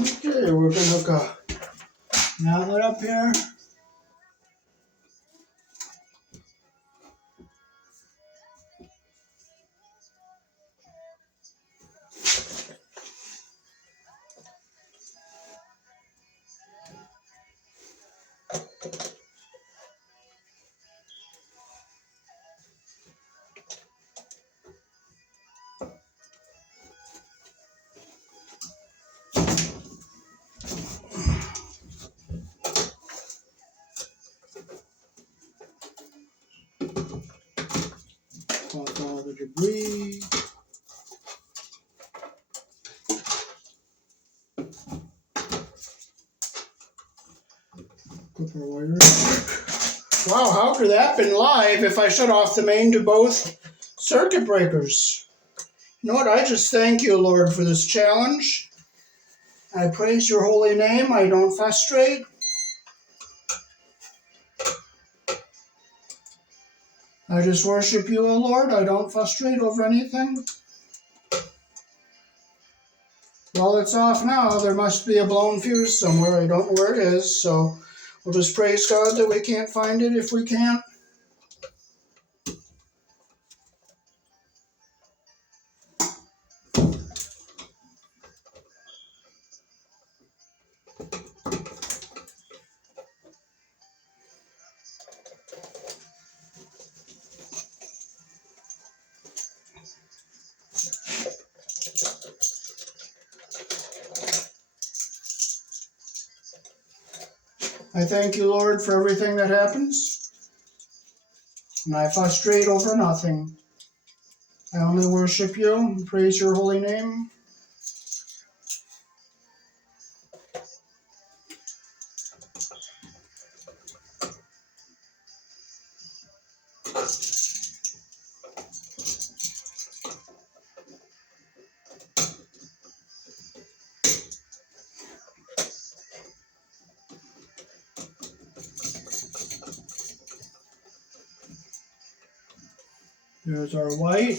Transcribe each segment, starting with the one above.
Okay, we're going to hook a outlet up here. Off all the debris. Put our wire in. Wow, how could that have been live if I shut off the main to both circuit breakers? You know what? I just thank you, Lord, for this challenge. I praise your holy name. I don't frustrate. I just worship you, O Lord. I don't frustrate over anything. Well, it's off now. There must be a blown fuse somewhere. I don't know where it is, so we'll just praise God that we can't find it if we can't. I thank you, Lord, for everything that happens, and I frustrate over nothing. I only worship you and praise your holy name. There's our white.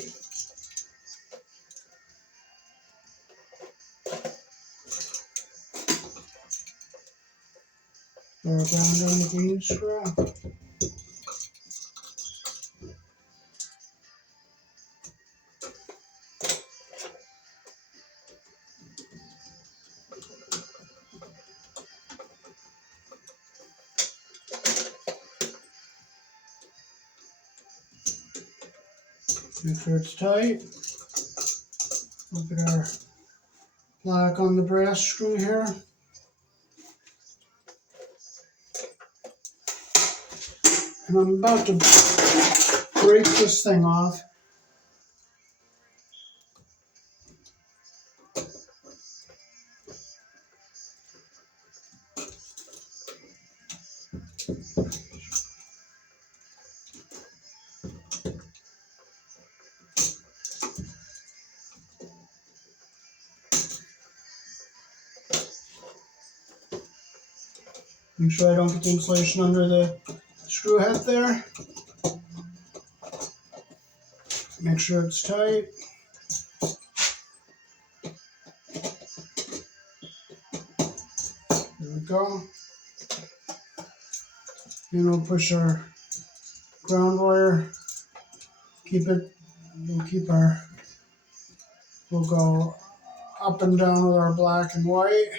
Throw it down on the green screw. Make sure it's tight. Look at our black on the brass screw here. And I'm about to break this thing off. Make sure I don't get the insulation under the screw head there. Make sure it's tight. There we go. And we'll push our ground wire. We'll go up and down with our black and white.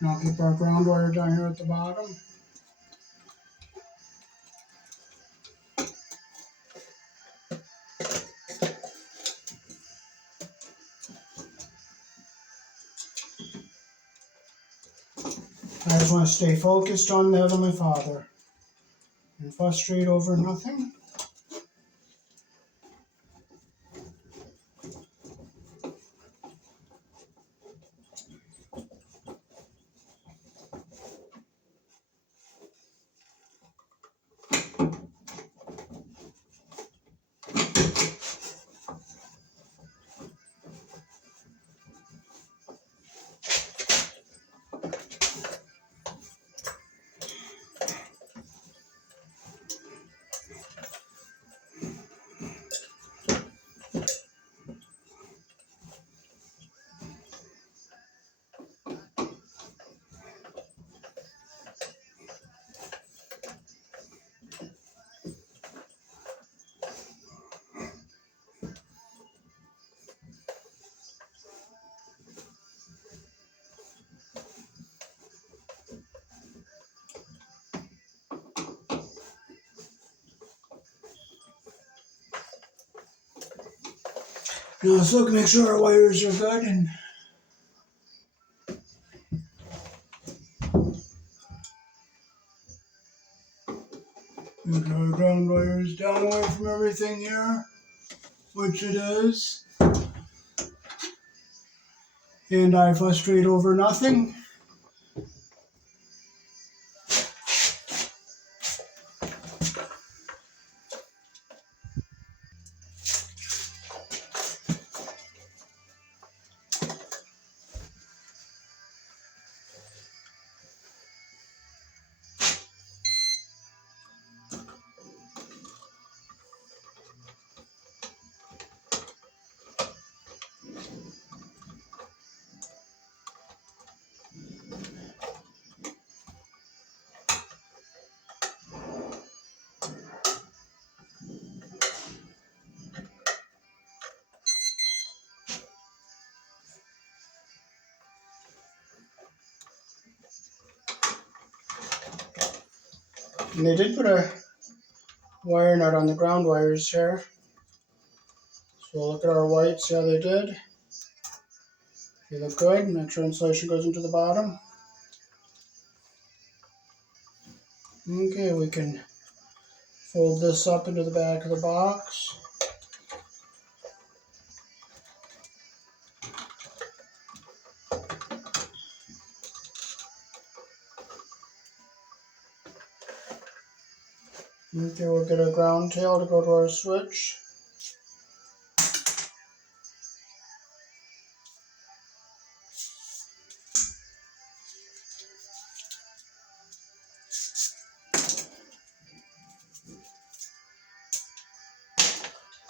And I'll keep our ground wire down here at the bottom. I just want to stay focused on the Heavenly Father and frustrate over nothing. Now let's look, make sure our wires are good, and our ground wires down away from everything here, which it is. And I frustrate over nothing. And they did put a wire nut on the ground wires here. So we'll look at our whites, see how they did. They look good. Make sure insulation goes into the bottom. Okay, we can fold this up into the back of the box. Okay, we'll get a ground tail to go to our switch.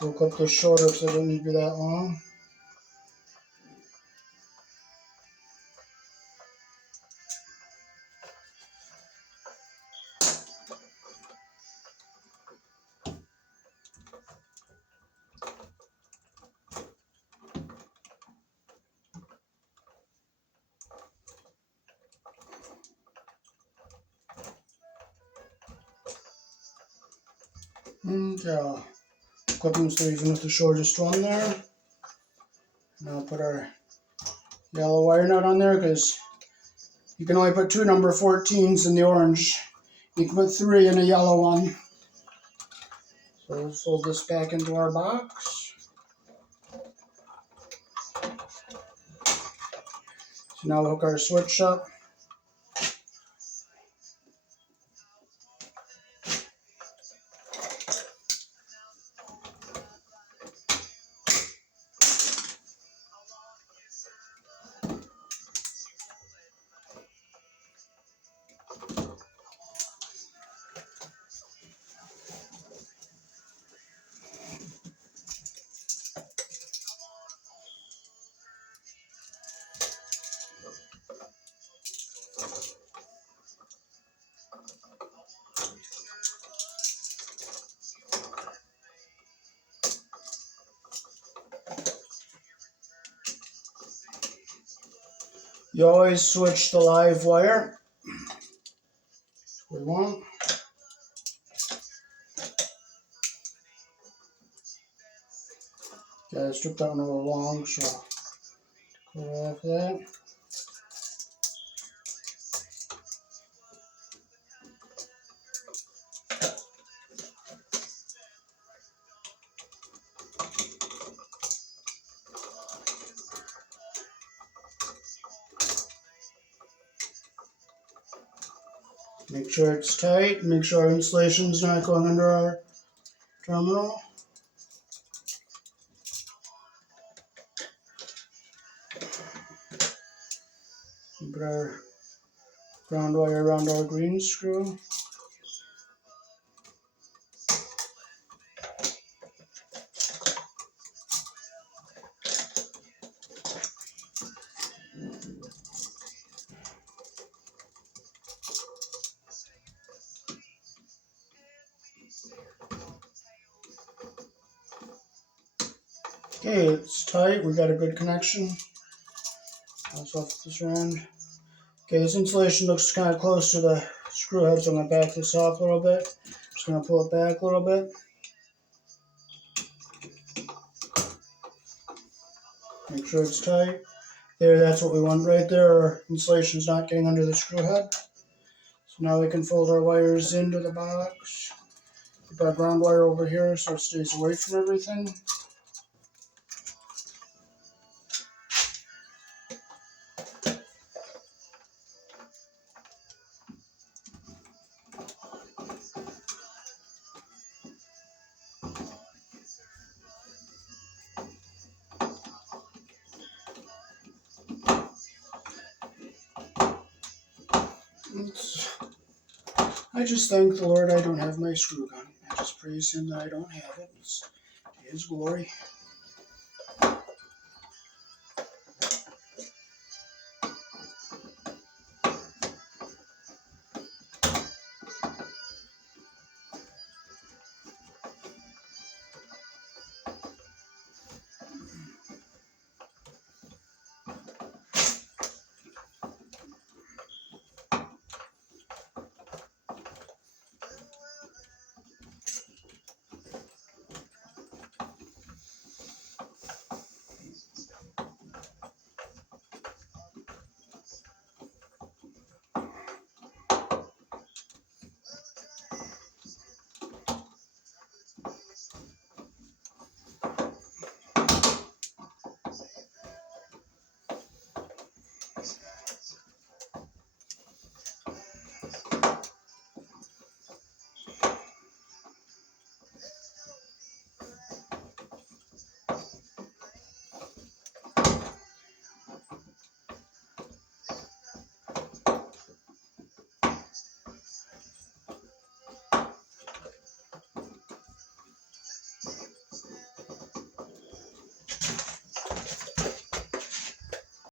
We'll clip this shorter because it doesn't need to be that long. Okay, clip them so even with the shortest one there. Now put our yellow wire nut on there because you can only put 2 number 14s in the orange. You can put 3 in a yellow one. So we'll fold this back into our box. So now we'll hook our switch up. You always switch the live wire. We want. Okay, I stripped that one a little long, so go off that. Make sure it's tight. Make sure our insulation's not going under our terminal. And put our ground wire around our green screw. Okay, it's tight. We got a good connection. Let's off this end. Okay, this insulation looks kind of close to the screw head, so I'm going to back this off a little bit. Just going to pull it back a little bit. Make sure it's tight. There, that's what we want right there. Our insulation's not getting under the screw head. So now we can fold our wires into the box. Keep our ground wire over here so it stays away from everything. I just thank the Lord I don't have my screw gun. I just praise Him that I don't have it. It's His glory.